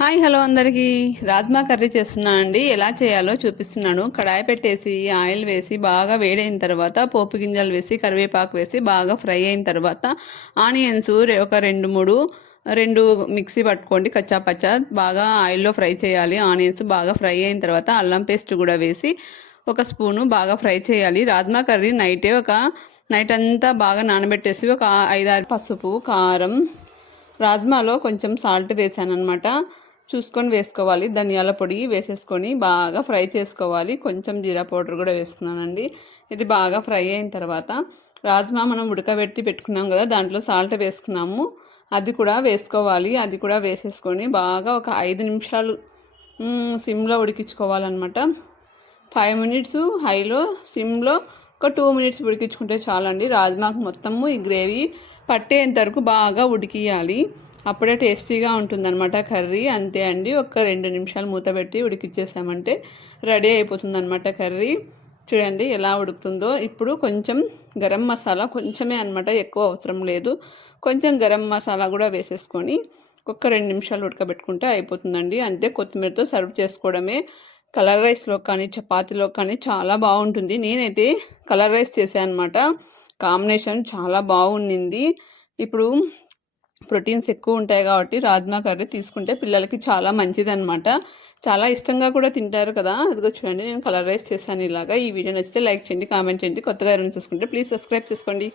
Hi hello అందరికీ. Rajma curry చేస్తున్నాను అండి. ఎలా చేయాలో చూపిస్తున్నాను. కడాయి పెట్టేసి ఆయిల్ వేసి బాగా వేడైన తర్వాత పోపు గింజలు వేసి కరివేపాకు వేసి బాగా ఫ్రై అయిన తర్వాత ఆనియన్స్ ఒక రెండు మూడు రెండు మిక్సీ పట్టుకోండి. కచ్చా పచ్చా బాగా ఆయిల్లో ఫ్రై చేయాలి. ఆనియన్స్ బాగా ఫ్రై అయిన తర్వాత అల్లం పేస్ట్ కూడా వేసి ఒక స్పూను బాగా ఫ్రై చేయాలి. రాజ్మా కర్రీ నైటే ఒక నైట్ అంతా బాగా నానబెట్టేసి ఒక ఐదారు పసుపు కారం రాజ్మాలో కొంచెం సాల్ట్ వేసాను అనమాట చూసుకొని వేసుకోవాలి. ధనియాల పొడి వేసేసుకొని బాగా ఫ్రై చేసుకోవాలి. కొంచెం జీరా పౌడర్ కూడా వేసుకున్నానండి. ఇది బాగా ఫ్రై అయిన తర్వాత రాజ్మా మనం ఉడకబెట్టి పెట్టుకున్నాం కదా దాంట్లో సాల్ట్ వేసుకున్నాము. అది కూడా వేసుకోవాలి. అది కూడా వేసేసుకొని బాగా ఒక ఐదు నిమిషాలు సిమ్లో ఉడికించుకోవాలన్నమాట. ఫైవ్ మినిట్స్ హైలో సిమ్లో ఒక టూ మినిట్స్ ఉడికించుకుంటే చాలండి. రాజ్మాకు మొత్తము ఈ గ్రేవీ పట్టేంత వరకు బాగా ఉడికియాలి. అప్పుడే టేస్టీగా ఉంటుందన్నమాట కర్రీ. అంతే అండి. ఒక రెండు నిమిషాలు మూత పెట్టి ఉడికిచ్చేసామంటే రెడీ అయిపోతుందన్నమాట కర్రీ. చూడండి ఎలా ఉడుకుతుందో. ఇప్పుడు కొంచెం గరం మసాలా కొంచెమే అనమాట ఎక్కువ అవసరం లేదు. కొంచెం గరం మసాలా కూడా వేసేసుకొని ఒక్క రెండు నిమిషాలు ఉడకబెట్టుకుంటే అయిపోతుందండి. అంతే కొత్తిమీరతో సర్వ్ చేసుకోవడమే. కలర్ రైస్లో కానీ చపాతీలో కానీ చాలా బాగుంటుంది. నేనైతే కలర్ రైస్ చేశాను అనమాట కాంబినేషన్ చాలా బాగుండింది. ఇప్పుడు ప్రోటీన్స్ ఎక్కువ ఉంటాయి కాబట్టి రాజ్మా కర్రీ తీసుకుంటే పిల్లలకి చాలా మంచిది అనమాట చాలా ఇష్టంగా కూడా తింటారు కదా. అదిగో చూడండి నేను కలర్ రైస్ చేశాను ఇలాగా. ఈ వీడియో నచ్చితే లైక్ చేయండి కామెంట్ చేయండి. కొత్తగా ఎవరైనా చూసుకుంటే ప్లీజ్ సబ్స్క్రైబ్ చేసుకోండి.